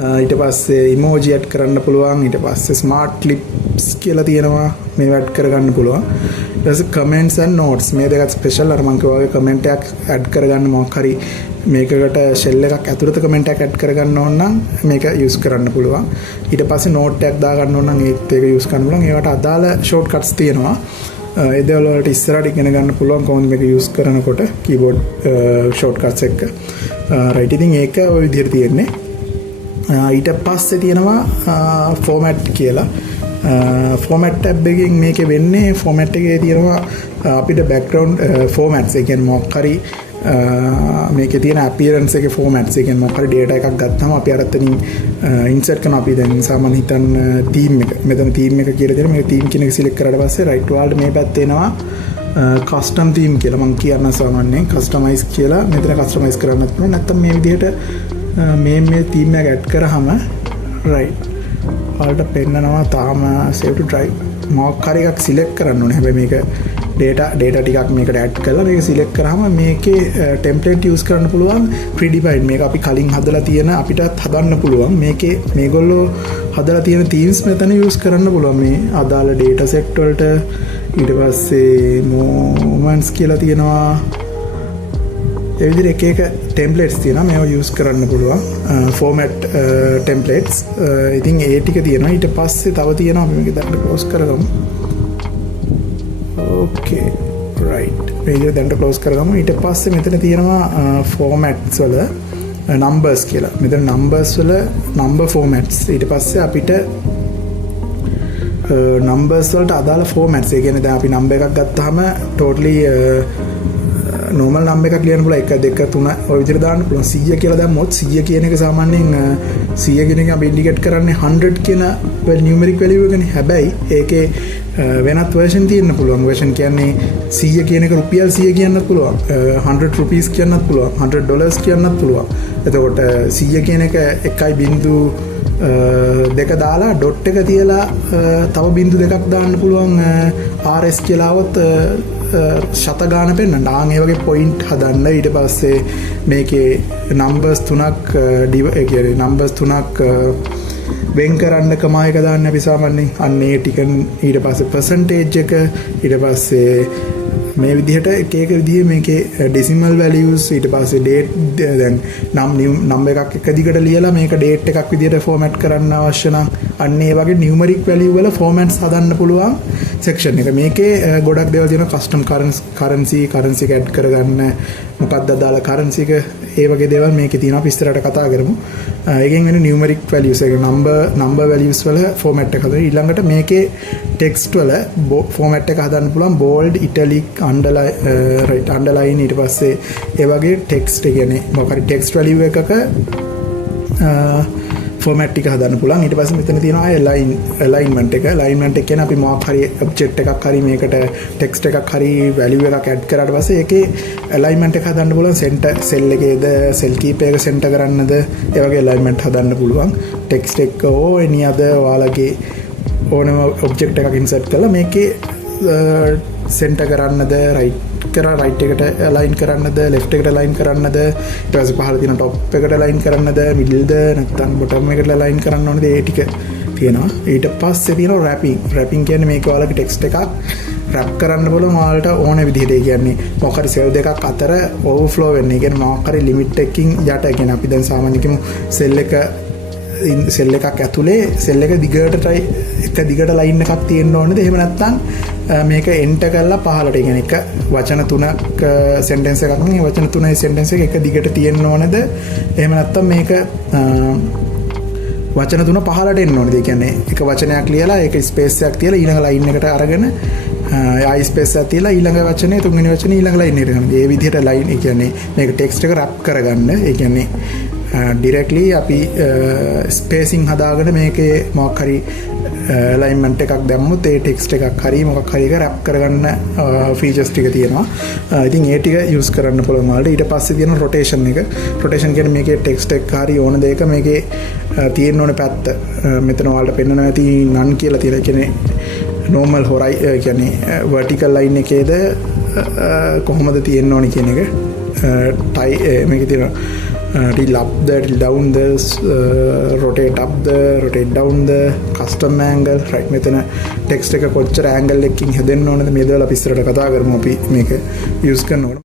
ඊට පස්සේ ඉමෝජි ඇඩ් කරන්න පුළුවන්. ඊට පස්සේ ස්මාර්ට් ක්ලිප්ස් කියලා තියෙනවා මේව ඇඩ් කරගන්න පුළුවන්. ඊට පස්සේ කමෙන්ට්ස් ඇන්ඩ් නෝට්ස් මේ දෙකත් ස්පෙෂල්. අර මම කිව්වා වගේ කමෙන්ට් එකක් ඇඩ් කරගන්න මොකක් හරි මේකකට ෂෙල් එකක් ඇතුළත කමෙන්ට් එකක් ඇඩ් කරගන්න ඕන නම් මේක යූස් කරන්න පුළුවන්. ඊට පස්සේ නෝට් එකක් දාගන්න ඕන නම් ඒත් ඒක යූස් කරන්න පුළුවන්. ඒවට අදාළ ෂෝට් කට්ස් තියෙනවා. ඒ දේවල් වලට ඉස්සරහට ඉගෙන ගන්න පුළුවන් කොහොමද මේක යූස් කරනකොට කීබෝඩ් ෂෝට් කට්ස් එක. රයිට් ඉතින් ඒක ඔය විදිහට තියෙන්නේ. ඊට පස්සේ තියෙනවා ෆෝමැට් කියලා. ෆෝමැට් ටැබ් එකකින් මේකේ වෙන්නේ ෆෝමැට් එකේ තියෙනවා අපිට බෑග්ග්‍රවුන්ඩ් ෆෝමැට්ස්. ඒ කියන්නේ මොකක් හරි මේකේ තියෙන අපියරන්ස් එකේ ෆෝමැට්ස්. ඒ කියන්නේ මොකක් හරි ඩේටා එකක් ගත්තාම අපි අර අතනින් ඉන්සර්ට් කරන අපි දැන් සාමාන්‍ය හිතන්න තීම් එක. මෙතන තීම් එක කියලා දෙනවා. මේ තීම් කියන එක සිලෙක්ට් කරලා පස්සේ රයිට් වලට මේ පැත්තේ එනවා කස්ටම් තීම් කියලා. මම කියන්න සාමාන්‍යයෙන් කස්ටමයිස් කියලා. මෙතන කස්ටමයිස් කරන්නත් පුළුවන්. නැත්නම් මේ විදිහට මේ තීම් එක ඇඩ් කරාම රයිට් ඔයාලට පෙන්නනවා තාම save to drive මොකක් හරි එකක් සිලෙක්ට් කරන්න ඕනේ. හැබැයි මේක data ටිකක් මේකට ඇඩ් කරලා මේක සිලෙක්ට් කරාම මේකේ ටෙම්ප්ලේට් යූස් කරන්න පුළුවන් ප්‍රීඩිෆයින්ඩ්. මේක අපි කලින් හදලා තියෙන අපිටත් හදන්න පුළුවන්. මේකේ මේගොල්ලෝ හදලා තියෙන තීම්ස් මෙතන යූස් කරන්න පුළුවන් මේ අදාළ data set වලට. ඊට පස්සේ moments කියලා තියෙනවා. ඒ විදිහට එක ටෙම්ප්ලේට්ස් තියෙනවා. මේව යූස් කරන්න පුළුවන්. ෆෝමැට් ටෙම්ප්ලේට්ස්. ඉතින් ඒ ටික තියෙනවා. ඊට පස්සේ තව තියෙනවා අපි මේක දැන් ක්ලෝස් කරගමු. ඕකේ රයිට්. මේක දැන් ක්ලෝස් කරගමු. ඊට පස්සේ මෙතන තියෙනවා ෆෝමැට්ස් වල නම්බර්ස් කියලා. මෙතන නම්බර්ස් වල නම්බර් ෆෝමැට්ස්. ඊට පස්සේ අපිට නම්බර්ස් වලට අදාළ ෆෝමැට්ස්. ඒ කියන්නේ දැන් අපි නම්බර් එකක් ගත්තාම ටෝටලි normal number එකක් ලියන්න පුළුවන් 1 2 3 ඔය විදිහට දාන්න පුළුවන්. 100 කියලා දැම්මොත් 100 කියන එක සාමාන්‍යයෙන් 100 කියන එක අපි ඉන්ඩිකේට් කරන්නේ 100 කියන numeric value එකනේ. හැබැයි ඒකේ වෙනත් version තියෙන්න පුළුවන්. version කියන්නේ 100 කියන එක රුපියල් 100 කියන්නත් පුළුවන්. 100 rupees කියන්නත් පුළුවන්. $100 කියන්නත් පුළුවන්. එතකොට 100 කියන එක 1.2 දාලා ඩොට් එක තියලා තව බිංදු දෙකක් දාන්න පුළුවන්. RS කියලා આવොත් ශත ගාන පෙන්වන්න. ආන් ඒ වගේ පොයින්ට් හදන්න. ඊට පස්සේ මේකේ නම්බර්ස් තුනක් ඒ කියන්නේ නම්බර්ස් තුනක් වෙන් කරන්න කමායක දාන්න අපි සාමාන්‍යයෙන්. අන්න ඒ ටික ඊට පස්සේ percentage එක ඊට පස්සේ මේ විදිහට එක එක විදිහේ මේකේ decimal values ඊට පස්සේ date දැන් නම්බර් එකක් එක දිගට ලියලා මේක date එකක් විදිහට format කරන්න අවශ්‍ය නම් අන්න ඒ වගේ numeric value වල formats හදන්න පුළුවන් section එක. මේකේ ගොඩක් දේවල් තියෙනවා. custom currency එක add කරගන්න මොකක්ද අදාළ currency එක ඒ වගේ දේවල් මේකේ තියෙනවා. අපි ඉස්සරහට කතා කරමු. ඒකෙන් වෙන numeric values එක number values වල format එක හදලා ඊළඟට මේකේ text වල format එක හදන්න පුළුවන්. bold italic underline ඊට පස්සේ ඒ වගේ text එක කියන්නේ මොකක් හරි text value එකක format එක හදන්න පුළුවන්. ඊට පස්සේ මෙතන තියෙනවා alignment එක. alignment එක කියන්නේ අපි මොකක් හරි object එකක් හරි මේකට text එකක් හරි value එකක් add කරාට පස්සේ ඒකේ alignment එක හදන්න පුළුවන්. center cell එකේද cell keep එක center කරන්නද ඒ වගේ alignment හදන්න පුළුවන්. text එක ඕ any other ඔයාලගේ ඕනම object එකක් insert කරලා මේකේ center කරන්නද right එකට align කරන්නද left එකට align කරන්නද ඊට පස්සේ පහළ තියෙන top එකට align කරන්නද middle ද නැත්නම් bottom එකට align කරන්න ඕනද ඒ ටික තියෙනවා. ඊට පස්සේ තියෙනවා wrapping කියන්නේ මේක ඔයාලගේ text එකක් wrap කරන්න බලන ඔයාලට ඕන විදිහට. ඒ කියන්නේ මොකක් හරි cell දෙකක් අතර overflow වෙන්නේ. ඒ කියන්නේ මොකක් හරි limit එකකින් යට. ඒ කියන්නේ අපි දැන් සාමාන්‍යයෙන් කියමු cell එකක් ඇතුලේ cell එක දිගට දිගට line එකක් තියෙන්න ඕනේද? එහෙම නැත්නම් මේක enter කරලා පහළට. ඒ කියන්නේ එක වචන තුනක් sentence එකක් නම් ඒ වචන තුනයි sentence එක දිගට තියෙන්න ඕනේද? එහෙම නැත්නම් මේක වචන තුන පහළට එන්න ඕනේද? ඒ කියන්නේ එක වචනයක් ලියලා ඒක ස්පේස් එකක් තියලා ඊළඟ line එකට අරගෙන ආයි ස්පේස් එකක් තියලා ඊළඟ වචනේ තුන්වෙනි වචනේ ඊළඟ line එකට යනවා. ඒ විදිහට line ඒ කියන්නේ මේක text එක wrap කරගන්න. ඒ කියන්නේ directly අපි spacing හදාගෙන මේකේ මොකක් හරි alignment එකක් දැම්මොත් ඒ text එකක් හරි මොකක් හරි එක wrap කරගන්න features ටික තියෙනවා. ඉතින් ඒ ටික use කරන්න පුළුවන් වලට. ඊට පස්සේ තියෙන rotation එක. rotation කියන්නේ මේකේ text එක හරි ඕන දෙයක මේකේ තියෙන්න ඕන පැත්ත. මෙතන ඔයාලට පෙන්වනවා ඇති none කියලා තියෙනවා. කියන්නේ normal horizon කියන්නේ vertical line එකේද කොහොමද තියෙන්න ඕනි කියන එක. මේකේ තියෙනවා till up the, till down the, rotate up the, rotate down the, custom angle, right මෙතන text එක කොච්චර angle එකකින් හැදෙන්න ඕනද මේ දේවල් අපි ඉස්සරහට කතා කරමු අපි මේක use කරනකොට